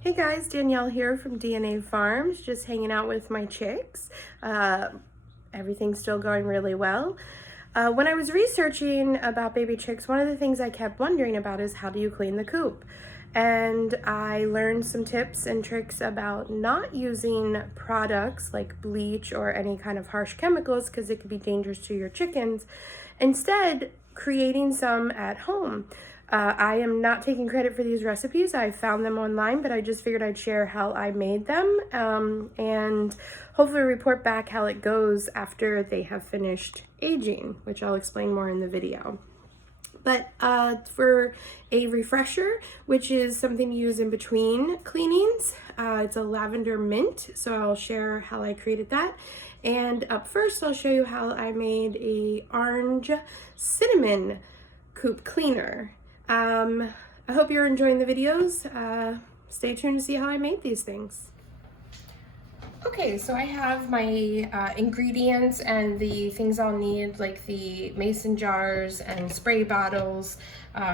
Hey guys, Danielle here from DNA Farms, just hanging out with my chicks. Everything's still going really well. When I was researching about baby chicks, one of the things I kept wondering about is how do you clean the coop? And I learned some tips and tricks about not using products like bleach or any kind of harsh chemicals because it could be dangerous to your chickens. Instead, creating some at home. I am not taking credit for these recipes. I found them online, but I just figured I'd share how I made them and hopefully report back how it goes after they have finished aging, which I'll explain more in the video. But for a refresher, which is something you use in between cleanings, it's a lavender mint, so I'll share how I created that. And up first, I'll show you how I made a orange cinnamon coop cleaner. I hope you're enjoying the videos. Stay tuned to see how I made these things. Okay, so I have my ingredients and the things I'll need, like the mason jars and spray bottles,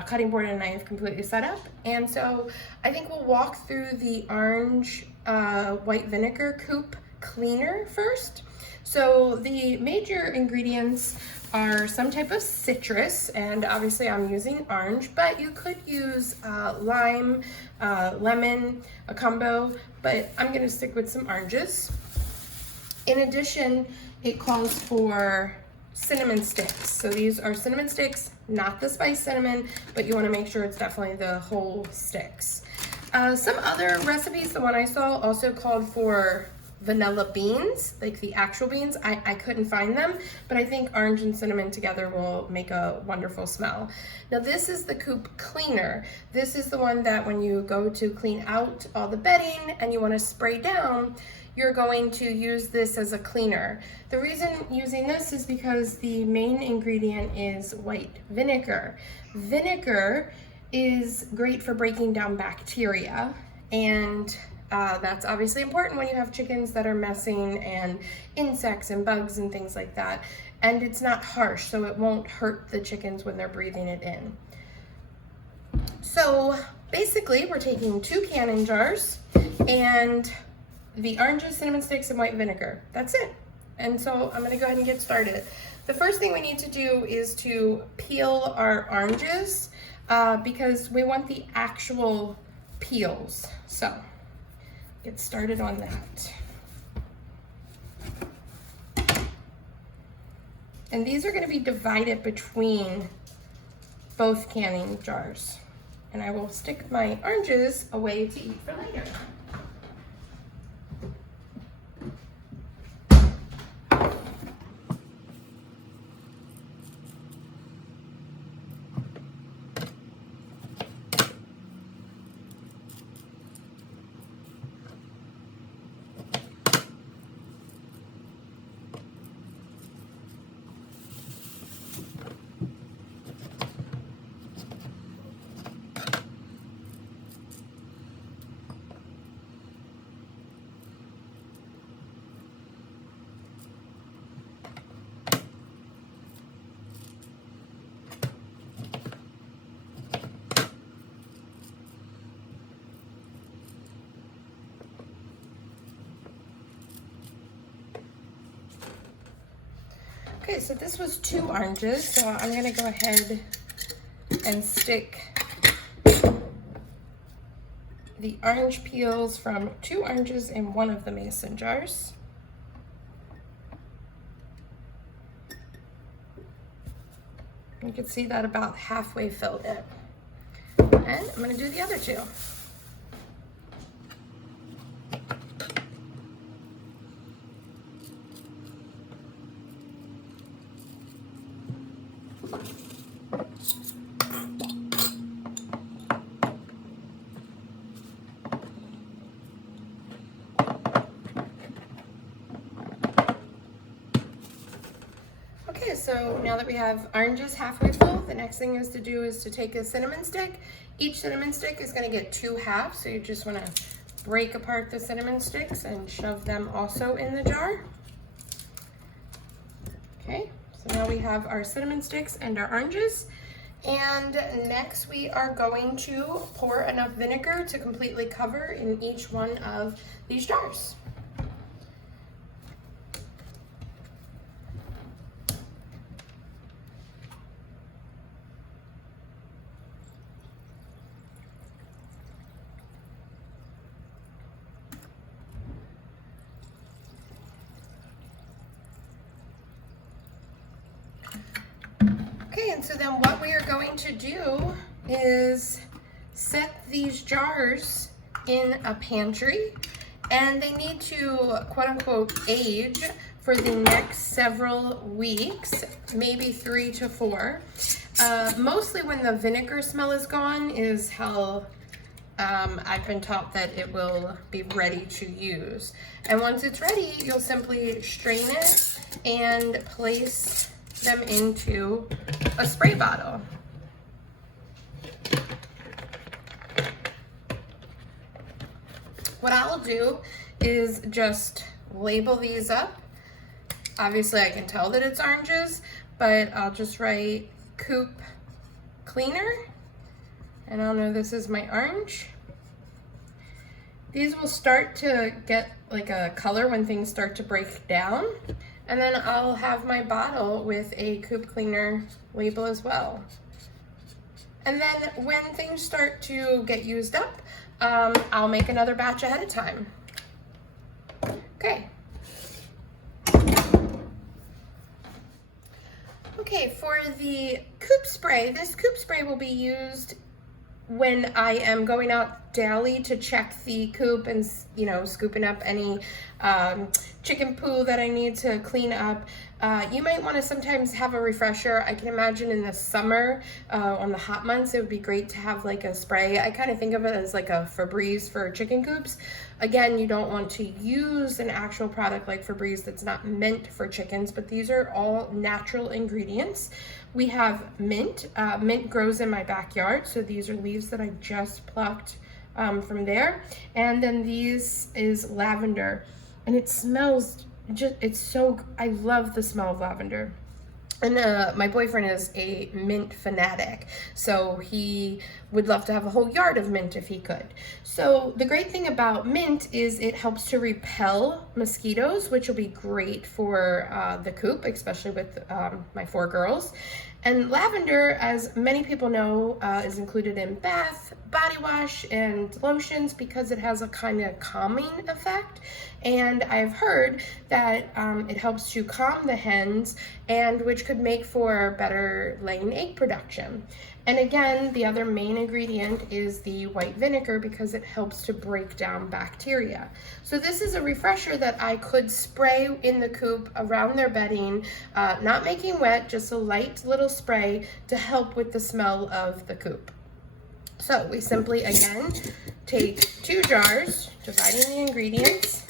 cutting board and knife completely set up. And so I think we'll walk through the orange white vinegar coop cleaner first. So the major ingredients are some type of citrus, and obviously I'm using orange, but you could use lime, lemon, a combo, but I'm gonna stick with some oranges. In addition, it calls for cinnamon sticks. So these are cinnamon sticks, not the spiced cinnamon, but you wanna make sure it's definitely the whole sticks. Some other recipes, the one I saw also called for vanilla beans, like the actual beans. I couldn't find them, but I think orange and cinnamon together will make a wonderful smell. Now this is the coop cleaner. This is the one that when you go to clean out all the bedding and you want to spray down, you're going to use this as a cleaner. The reason using this is because the main ingredient is white vinegar. Vinegar is great for breaking down bacteria, and that's obviously important when you have chickens that are messing and insects and bugs and things like that. And it's not harsh, so it won't hurt the chickens when they're breathing it in. So basically, we're taking 2 canning jars and the oranges, cinnamon sticks, and white vinegar. That's it. And so I'm gonna go ahead and get started. The first thing we need to do is to peel our oranges because we want the actual peels. So get started on that. And these are going to be divided between both canning jars. And I will stick my oranges away to eat for later. Okay, so this was 2 oranges, so I'm gonna go ahead and stick the orange peels from 2 oranges in one of the mason jars. You can see that about halfway filled in. And I'm gonna do the other 2. Okay, so now that we have oranges halfway full, the next thing is to take a cinnamon stick. Each cinnamon stick is going to get 2 halves, so you just want to break apart the cinnamon sticks and shove them also in the jar. Okay, so now we have our cinnamon sticks and our oranges, And next we are going to pour enough vinegar to completely cover in each one of these jars. Okay, and so then what we are going to do is set these jars in a pantry, and they need to quote unquote age for the next several weeks, maybe 3 to 4. Mostly when the vinegar smell is gone is how I've been taught that it will be ready to use. And once it's ready, you'll simply strain it and place them into a spray bottle. What I'll do is just label these up. Obviously I can tell that it's oranges, but I'll just write Coop cleaner, and I'll know this is my orange. These will start to get like a color when things start to break down. And then I'll have my bottle with a Coop cleaner label as well. And then when things start to get used up, I'll make another batch ahead of time. Okay. Okay, for the Coop spray, this Coop spray will be used when I am going out daily to check the coop and, you know, scooping up any chicken poo that I need to clean up. You might want to sometimes have a refresher. I can imagine in the summer, on the hot months, it would be great to have like a spray. I kind of think of it as like a Febreze for chicken coops. Again, you don't want to use an actual product like Febreze that's not meant for chickens, but these are all natural ingredients. We have mint. Mint grows in my backyard, so these are leaves that I just plucked from there. And then these is lavender, and it smells just, it's so, I love the smell of lavender. And my boyfriend is a mint fanatic, so he would love to have a whole yard of mint if he could. So the great thing about mint is it helps to repel mosquitoes, which will be great for the coop, especially with my 4 girls. And lavender, as many people know, is included in bath, body wash, and lotions because it has a kind of calming effect. And I've heard that it helps to calm the hens, and which could make for better laying egg production. And again, the other main ingredient is the white vinegar because it helps to break down bacteria. So this is a refresher that I could spray in the coop around their bedding, not making wet, just a light little spray to help with the smell of the coop. So we simply, again, take 2 jars, dividing the ingredients.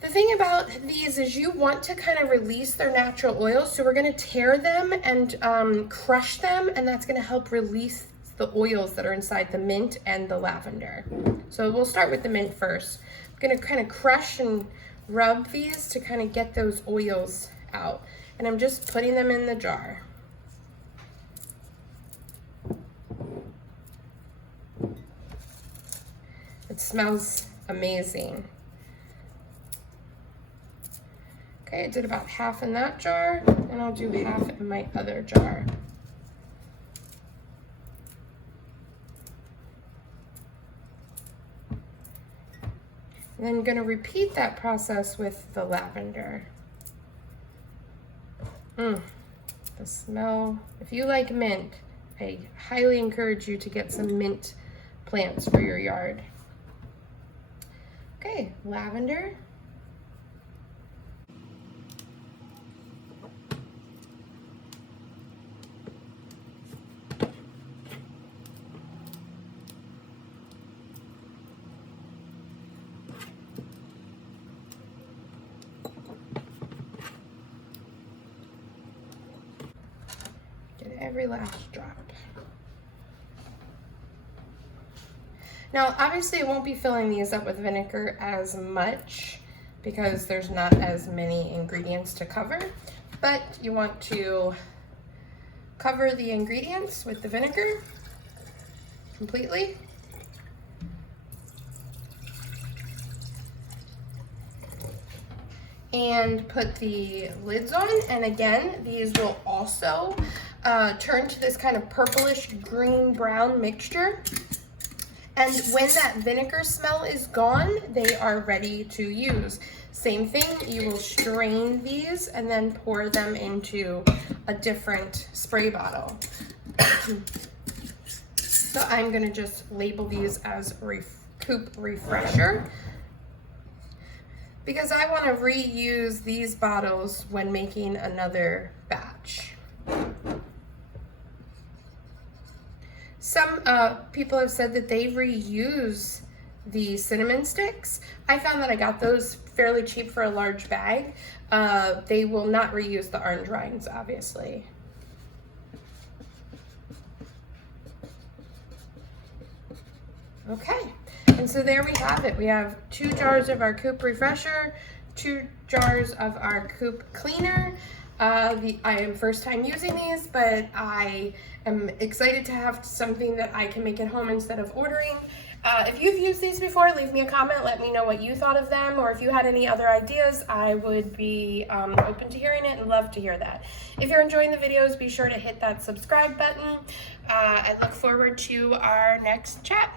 The thing about these is you want to kind of release their natural oils, so we're going to tear them and crush them, and that's going to help release the oils that are inside the mint and the lavender. So we'll start with the mint first. I'm going to kind of crush and rub these to kind of get those oils out, and I'm just putting them in the jar. It smells amazing. Okay, I did about half in that jar, and I'll do half in my other jar. And then I'm going to repeat that process with the lavender. The smell. If you like mint, I highly encourage you to get some mint plants for your yard. Okay, lavender. Every last drop. Now, obviously I won't be filling these up with vinegar as much because there's not as many ingredients to cover, but you want to cover the ingredients with the vinegar completely. And put the lids on, and again, these will also turn to this kind of purplish green brown mixture. And when that vinegar smell is gone, they are ready to use. Same thing, you will strain these and then pour them into a different spray bottle. So I'm gonna just label these as Coop Refresher, because I want to reuse these bottles when making another batch. Some people have said that they reuse the cinnamon sticks. I found that I got those fairly cheap for a large bag. They will not reuse the orange rinds, obviously. Okay. And so there we have it. We have 2 jars of our Coop Refresher, 2 jars of our Coop Cleaner. I am first time using these, but I am excited to have something that I can make at home instead of ordering. If you've used these before, leave me a comment. Let me know what you thought of them, or if you had any other ideas, I would be open to hearing it and love to hear that. If you're enjoying the videos, be sure to hit that subscribe button. I look forward to our next chat.